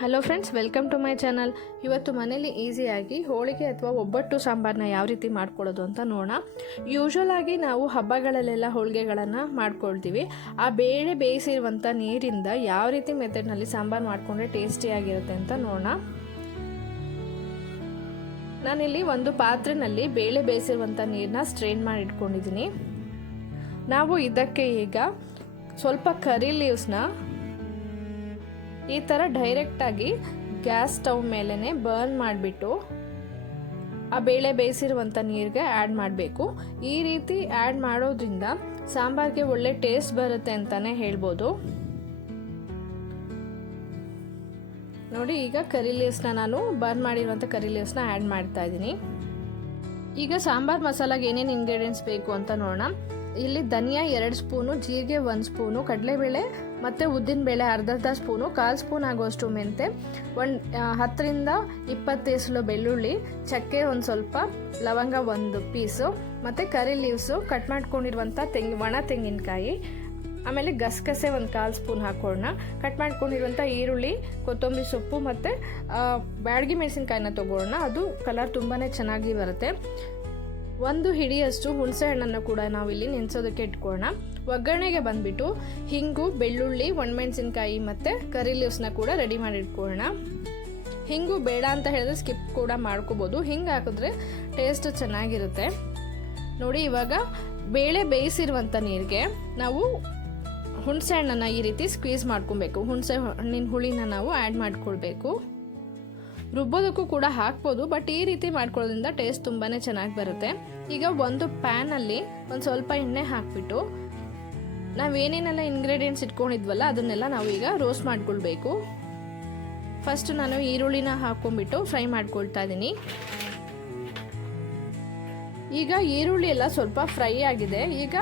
Hello friends, welcome to my channel. ಇವತ್ತು ಮನೇಲಿ ಈಸಿಯಾಗಿ ಹೋಳಿಗೆ ಅಥವಾ ಒಬ್ಬಟ್ಟು ಸಾಂಬಾರನ್ನ ಯಾವ ರೀತಿ ಮಾಡ್ಕೊಳ್ಳೋದು ಅಂತ ನೋಡೋಣ. ಯೂಶ್ವಲ್ ಆಗಿ ನಾವು ಹಬ್ಬಗಳಲ್ಲೆಲ್ಲ ಹೋಳಿಗೆಗಳನ್ನು ಮಾಡ್ಕೊಳ್ತೀವಿ. ಆ ಬೇಳೆ ಬೇಯಿಸಿರುವಂಥ ನೀರಿಂದ ಯಾವ ರೀತಿ ಮೆಥಡ್ನಲ್ಲಿ ಸಾಂಬಾರು ಮಾಡಿಕೊಂಡ್ರೆ ಟೇಸ್ಟಿಯಾಗಿರುತ್ತೆ ಅಂತ ನೋಡೋಣ. ನಾನಿಲ್ಲಿ ಒಂದು ಪಾತ್ರೆಯಲ್ಲಿ ಬೇಳೆ ಬೇಯಿಸಿರುವಂಥ ನೀರನ್ನ ಸ್ಟ್ರೈನ್ ಮಾಡಿ ಇಟ್ಕೊಂಡಿದ್ದೀನಿ. ನಾವು ಇದಕ್ಕೆ ಈಗ ಸ್ವಲ್ಪ ಕರಿ ಲೀವ್ಸ್ನ ಈ ಥರ ಡೈರೆಕ್ಟಾಗಿ ಗ್ಯಾಸ್ ಸ್ಟವ್ ಮೇಲೇ ಬರ್ನ್ ಮಾಡಿಬಿಟ್ಟು ಆ ಬೇಳೆ ಬೇಯಿಸಿರುವಂಥ ನೀರಿಗೆ ಆ್ಯಡ್ ಮಾಡಬೇಕು. ಈ ರೀತಿ ಆ್ಯಡ್ ಮಾಡೋದ್ರಿಂದ ಸಾಂಬಾರಿಗೆ ಒಳ್ಳೆ ಟೇಸ್ಟ್ ಬರುತ್ತೆ ಅಂತಲೇ ಹೇಳ್ಬೋದು. ನೋಡಿ, ಈಗ ಕರಿ ಲೀವ್ಸ್ನ ನಾನು ಬರ್ನ್ ಮಾಡಿರುವಂಥ ಕರಿ ಲೀವ್ಸ್ನ ಆ್ಯಡ್ ಮಾಡ್ತಾ ಇದ್ದೀನಿ. ಈಗ ಸಾಂಬಾರ್ ಮಸಾಲಾಗೆ ಏನೇನು ಇಂಗ್ರೀಡಿಯೆಂಟ್ಸ್ ಬೇಕು ಅಂತ ನೋಡೋಣ. ಇಲ್ಲಿ ಧನಿಯಾ 2 ಸ್ಪೂನು, ಜೀರಿಗೆ 1 ಸ್ಪೂನು, ಕಡಲೆಬೇಳೆ ಮತ್ತು ಉದ್ದಿನಬೇಳೆ ಅರ್ಧ ಸ್ಪೂನು, 1/4 ಸ್ಪೂನ್ ಆಗುವಷ್ಟು ಮೆಂತೆ, 10 ರಿಂದ 20 ಎಸಳು ಬೆಳ್ಳುಳ್ಳಿ, ಚಕ್ಕೆ ಒಂದು ಸ್ವಲ್ಪ, ಲವಂಗ 1 ಪೀಸು, ಮತ್ತು ಕರಿ ಲೀವ್ಸು, ಕಟ್ ಮಾಡ್ಕೊಂಡಿರುವಂಥ ಒಣ ತೆಂಗಿನಕಾಯಿ, ಆಮೇಲೆ ಗಸಗಸೆ 1/4 ಸ್ಪೂನ್ ಹಾಕೋಣ, ಕಟ್ ಮಾಡ್ಕೊಂಡಿರುವಂಥ ಈರುಳ್ಳಿ, ಕೊತ್ತಂಬರಿ ಸೊಪ್ಪು ಮತ್ತು ಬ್ಯಾಡಗಿ ಮೆಣಸಿನ್ಕಾಯಿನ ತೊಗೊಳ್ಳೋಣ. ಅದು ಕಲರ್ ತುಂಬಾ ಚೆನ್ನಾಗಿ ಬರುತ್ತೆ. 1 ಹಿಡಿಯಷ್ಟು ಹುಣಸೆ ಹಣ್ಣನ್ನು ಕೂಡ ನಾವಿಲ್ಲಿ ನೆನೆಸೋದಕ್ಕೆ ಇಟ್ಕೊಳ್ಳೋಣ. ಒಗ್ಗರಣೆಗೆ ಬಂದುಬಿಟ್ಟು ಹಿಂಗು, ಬೆಳ್ಳುಳ್ಳಿ, ಒಣಮೆಣಸಿನ್ಕಾಯಿ ಮತ್ತು ಕರಿ ಲೀವ್ಸ್ನ ಕೂಡ ರೆಡಿ ಮಾಡಿ ಇಟ್ಕೊಳ್ಳೋಣ. ಹಿಂಗು ಬೇಡ ಅಂತ ಹೇಳಿದ್ರೆ ಸ್ಕಿಪ್ ಕೂಡ ಮಾಡ್ಕೋಬೋದು. ಹಿಂಗೆ ಹಾಕಿದ್ರೆ ಟೇಸ್ಟ್ ಚೆನ್ನಾಗಿರುತ್ತೆ. ನೋಡಿ, ಇವಾಗ ಬೇಳೆ ಬೇಯಿಸಿರುವಂಥ ನೀರಿಗೆ ನಾವು ಹುಣಸೆ ಹಣ್ಣನ್ನು ಈ ರೀತಿ ಸ್ಕ್ವೀಸ್ ಮಾಡ್ಕೊಬೇಕು. ಹುಣಸೆ ಹಣ್ಣಿನ ಹುಳಿನ ನಾವು ಆ್ಯಡ್ ಮಾಡ್ಕೊಳ್ಬೇಕು. ರುಬ್ಬೋದಕ್ಕೂ ಕೂಡ ಹಾಕ್ಬೋದು, ಬಟ್ ಈ ರೀತಿ ಮಾಡ್ಕೊಳ್ಳೋದ್ರಿಂದ ಟೇಸ್ಟ್ ತುಂಬಾ ಚೆನ್ನಾಗಿ ಬರುತ್ತೆ. ಈಗ ಒಂದು ಪ್ಯಾನಲ್ಲಿ ಒಂದು ಸ್ವಲ್ಪ ಎಣ್ಣೆ ಹಾಕಿಬಿಟ್ಟು ನಾವೇನೇನೆಲ್ಲ ಇಂಗ್ರೀಡಿಯೆಂಟ್ಸ್ ಇಟ್ಕೊಂಡಿದ್ವಲ್ಲ ಅದನ್ನೆಲ್ಲ ನಾವು ಈಗ ರೋಸ್ಟ್ ಮಾಡ್ಕೊಳ್ಬೇಕು. ಫಸ್ಟ್ ನಾನು ಈರುಳ್ಳಿನ ಹಾಕ್ಕೊಂಡ್ಬಿಟ್ಟು ಫ್ರೈ ಮಾಡ್ಕೊಳ್ತಾ ಇದ್ದೀನಿ. ಈಗ ಈರುಳ್ಳಿ ಎಲ್ಲ ಸ್ವಲ್ಪ ಫ್ರೈ ಆಗಿದೆ. ಈಗ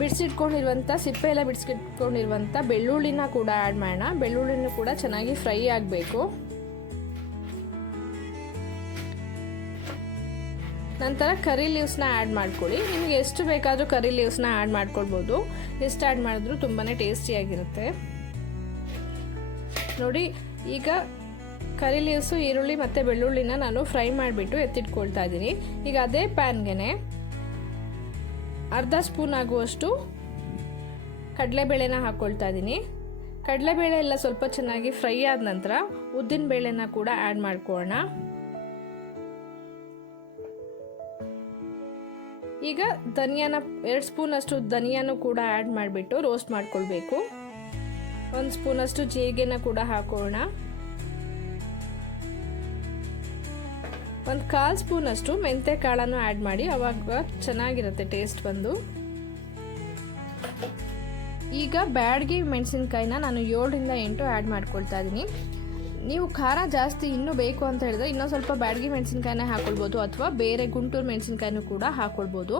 ಬಿಡಿಸಿಟ್ಕೊಂಡಿರುವಂಥ ಸಿಪ್ಪೆ ಎಲ್ಲ ಬಿಡಿಸಿಟ್ಕೊಂಡಿರುವಂಥ ಬೆಳ್ಳುಳ್ಳಿನ ಕೂಡ ಆ್ಯಡ್ ಮಾಡೋಣ. ಬೆಳ್ಳುಳ್ಳಿನೂ ಕೂಡ ಚೆನ್ನಾಗಿ ಫ್ರೈ ಆಗಬೇಕು. ನಂತರ ಕರಿ ಲೀವ್ಸ್ನ ಆ್ಯಡ್ ಮಾಡ್ಕೊಳ್ಳಿ. ನಿಮಗೆ ಎಷ್ಟು ಬೇಕಾದರೂ ಕರಿ ಲೀವ್ಸ್ನ ಆ್ಯಡ್ ಮಾಡ್ಕೊಳ್ಬೋದು. ಎಷ್ಟು ಆ್ಯಡ್ ಮಾಡಿದ್ರೂ ತುಂಬಾ ಟೇಸ್ಟಿಯಾಗಿರುತ್ತೆ. ನೋಡಿ, ಈಗ ಕರಿ ಲೀವ್ಸು, ಈರುಳ್ಳಿ ಮತ್ತು ಬೆಳ್ಳುಳ್ಳಿನ ನಾನು ಫ್ರೈ ಮಾಡಿಬಿಟ್ಟು ಎತ್ತಿಟ್ಕೊಳ್ತಾ ಇದ್ದೀನಿ. ಈಗ ಅದೇ ಪ್ಯಾನ್ಗೆ ಅರ್ಧ ಸ್ಪೂನ್ ಆಗುವಷ್ಟು ಕಡಲೆಬೇಳೆನ ಹಾಕ್ಕೊಳ್ತಾ ಇದ್ದೀನಿ. ಕಡಲೆಬೇಳೆ ಎಲ್ಲ ಸ್ವಲ್ಪ ಚೆನ್ನಾಗಿ ಫ್ರೈ ಆದ ನಂತರ ಉದ್ದಿನಬೇಳೆನ ಕೂಡ ಆ್ಯಡ್ ಮಾಡ್ಕೊಳ್ಳೋಣ. ಈಗ ಧನಿಯಾನ 2 ಸ್ಪೂನಷ್ಟು ಧನಿಯಾನು ಕೂಡ ಆ್ಯಡ್ ಮಾಡಿಬಿಟ್ಟು ರೋಸ್ಟ್ ಮಾಡ್ಕೊಳ್ಬೇಕು. 1 ಸ್ಪೂನಷ್ಟು ಜೀರಿಗೆನ ಕೂಡ ಹಾಕೋಣ. 1/4 ಸ್ಪೂನಷ್ಟು ಮೆಂತೆ ಕಾಳನ್ನು ಆ್ಯಡ್ ಮಾಡಿ, ಅವಾಗ ಚೆನ್ನಾಗಿರುತ್ತೆ ಟೇಸ್ಟ್ ಬಂದು. ಈಗ ಬ್ಯಾಡಗಿ ಮೆಣಸಿನ್ಕಾಯಿನ ನಾನು 7 ರಿಂದ 8 ಆ್ಯಡ್ ಮಾಡ್ಕೊಳ್ತಾ ಇದ್ದೀನಿ. ನೀವು ಖಾರ ಜಾಸ್ತಿ ಇನ್ನೂ ಬೇಕು ಅಂತ ಹೇಳಿದ್ರೆ ಇನ್ನೂ ಸ್ವಲ್ಪ ಬ್ಯಾಡಗಿ ಮೆಣಸಿನ್ಕಾಯಿನ ಹಾಕ್ಕೊಳ್ಬೋದು, ಅಥವಾ ಬೇರೆ ಗುಂಟೂರು ಮೆಣಸಿನ್ಕಾಯಿನೂ ಕೂಡ ಹಾಕ್ಕೊಳ್ಬೋದು.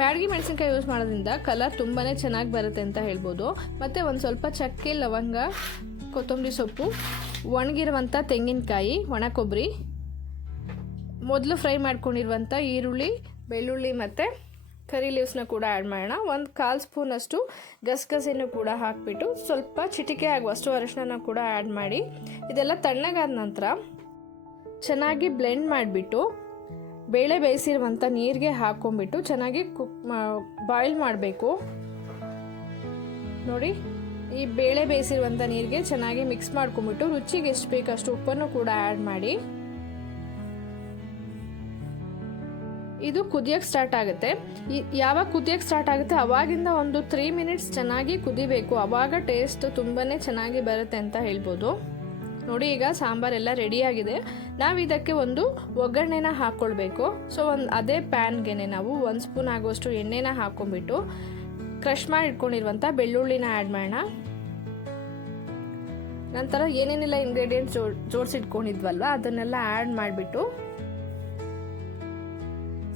ಬ್ಯಾಡಗಿ ಮೆಣಸಿನ್ಕಾಯಿ ಯೂಸ್ ಮಾಡೋದ್ರಿಂದ ಕಲರ್ ತುಂಬಾ ಚೆನ್ನಾಗಿ ಬರುತ್ತೆ ಅಂತ ಹೇಳ್ಬೋದು. ಮತ್ತು ಒಂದು ಸ್ವಲ್ಪ ಚಕ್ಕೆ, ಲವಂಗ, ಕೊತ್ತಂಬರಿ ಸೊಪ್ಪು, ಒಣಗಿರುವಂಥ ತೆಂಗಿನಕಾಯಿ, ಒಣ ಕೊಬ್ಬರಿ, ಮೊದಲು ಫ್ರೈ ಮಾಡ್ಕೊಂಡಿರುವಂಥ ಈರುಳ್ಳಿ, ಬೆಳ್ಳುಳ್ಳಿ ಮತ್ತು ಕರಿ ಲೀವ್ಸ್ನ ಕೂಡ ಆ್ಯಡ್ ಮಾಡೋಣ. 1/4 ಸ್ಪೂನಷ್ಟು ಗಸಗಸೆನೂ ಕೂಡ ಹಾಕಿಬಿಟ್ಟು ಸ್ವಲ್ಪ ಚಿಟಿಕೆ ಆಗುವಷ್ಟು ಅರಿಶಿನ ಕೂಡ ಆ್ಯಡ್ ಮಾಡಿ, ಇದೆಲ್ಲ ತಣ್ಣಗಾದ ನಂತರ ಚೆನ್ನಾಗಿ ಬ್ಲೆಂಡ್ ಮಾಡಿಬಿಟ್ಟು ಬೇಳೆ ಬೇಯಿಸಿರುವಂಥ ನೀರಿಗೆ ಹಾಕ್ಕೊಂಬಿಟ್ಟು ಚೆನ್ನಾಗಿ ಬಾಯ್ಲ್ ಮಾಡಬೇಕು. ನೋಡಿ, ಈ ಬೇಳೆ ಬೇಯಿಸಿರುವಂಥ ನೀರಿಗೆ ಚೆನ್ನಾಗಿ ಮಿಕ್ಸ್ ಮಾಡ್ಕೊಂಬಿಟ್ಟು ರುಚಿಗೆ ಎಷ್ಟು ಬೇಕು ಅಷ್ಟು ಉಪ್ಪನ್ನು ಕೂಡ ಆ್ಯಡ್ ಮಾಡಿ ಇದು ಕುದಿಯೋಕ್ಕೆ ಸ್ಟಾರ್ಟ್ ಆಗುತ್ತೆ. ಯಾವಾಗ ಕುದಿಯೋಕ್ಕೆ ಸ್ಟಾರ್ಟ್ ಆಗುತ್ತೆ ಅವಾಗಿಂದ ಒಂದು 3 ಮಿನಿಟ್ಸ್ ಚೆನ್ನಾಗಿ ಕುದಿಬೇಕು. ಆವಾಗ ಟೇಸ್ಟ್ ತುಂಬಾ ಚೆನ್ನಾಗಿ ಬರುತ್ತೆ ಅಂತ ಹೇಳ್ಬೋದು. ನೋಡಿ, ಈಗ ಸಾಂಬಾರೆಲ್ಲ ರೆಡಿಯಾಗಿದೆ. ನಾವು ಇದಕ್ಕೆ ಒಂದು ಒಗ್ಗರಣೆನ ಹಾಕ್ಕೊಳ್ಬೇಕು. ಸೊ ಅದೇ ಪ್ಯಾನ್ಗೆ ನಾವು 1 ಸ್ಪೂನ್ ಆಗುವಷ್ಟು ಎಣ್ಣೆನ ಹಾಕ್ಕೊಂಡ್ಬಿಟ್ಟು ಕ್ರಷ್ ಮಾಡಿ ಇಟ್ಕೊಂಡಿರುವಂಥ ಬೆಳ್ಳುಳ್ಳಿನ ಆ್ಯಡ್ ಮಾಡೋಣ. ನಂತರ ಏನೇನೆಲ್ಲ ಇಂಗ್ರೀಡಿಯೆಂಟ್ಸ್ ಜೋಡಿಸಿಟ್ಕೊಂಡಿದ್ವಲ್ವ ಅದನ್ನೆಲ್ಲ ಆ್ಯಡ್ ಮಾಡಿಬಿಟ್ಟು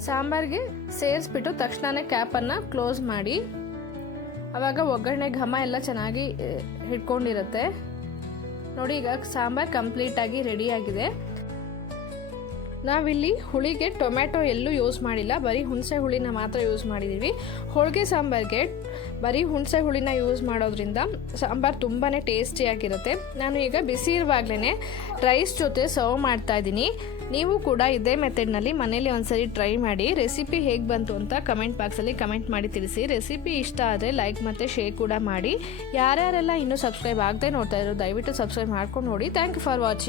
ಸಾಂಬಾರಿಗೆ ಸೇರಿಸ್ಬಿಟ್ಟು ತಕ್ಷಣವೇ ಕ್ಯಾಪನ್ನು ಕ್ಲೋಸ್ ಮಾಡಿ, ಆವಾಗ ಒಗ್ಗರಣೆ ಘಮ ಎಲ್ಲ ಚೆನ್ನಾಗಿ ಹಿಡ್ಕೊಂಡಿರುತ್ತೆ. ನೋಡಿ, ಈಗ ಸಾಂಬಾರು ಕಂಪ್ಲೀಟಾಗಿ ರೆಡಿಯಾಗಿದೆ. ನಾವಿಲ್ಲಿ ಹುಳಿಗೆ ಟೊಮ್ಯಾಟೊ ಎಲ್ಲೂ ಯೂಸ್ ಮಾಡಿಲ್ಲ, ಬರೀ ಹುಣಸೆ ಹುಳಿನ ಮಾತ್ರ ಯೂಸ್ ಮಾಡಿದ್ದೀವಿ. ಹೋಳಿಗೆ ಸಾಂಬಾರಿಗೆ ಬರೀ ಹುಣಸೆ ಹುಳಿನ ಯೂಸ್ ಮಾಡೋದ್ರಿಂದ ಸಾಂಬಾರು ತುಂಬಾ ಟೇಸ್ಟಿಯಾಗಿರುತ್ತೆ. ನಾನು ಈಗ ಬಿಸಿ ಇರುವಾಗಲೇ ರೈಸ್ ಜೊತೆ ಸರ್ವ್ ಮಾಡ್ತಾ ಇದ್ದೀನಿ. ನೀವು ಕೂಡ ಇದೇ ಮೆಥಡ್ನಲ್ಲಿ ಮನೇಲಿ ಒಂದ್ಸರಿ ಟ್ರೈ ಮಾಡಿ. ರೆಸಿಪಿ ಹೇಗೆ ಬಂತು ಅಂತ ಕಮೆಂಟ್ ಬಾಕ್ಸಲ್ಲಿ ಕಮೆಂಟ್ ಮಾಡಿ ತಿಳಿಸಿ. ರೆಸಿಪಿ ಇಷ್ಟ ಆದರೆ ಲೈಕ್ ಮತ್ತು ಶೇರ್ ಕೂಡ ಮಾಡಿ. ಯಾರ್ಯಾರೆಲ್ಲ ಇನ್ನೂ ಸಬ್ಸ್ಕ್ರೈಬ್ ಆಗದೆ ನೋಡ್ತಾ ಇರೋ ದಯವಿಟ್ಟು ಸಬ್ಸ್ಕ್ರೈಬ್ ಮಾಡ್ಕೊಂಡು ನೋಡಿ. Thank you for watching.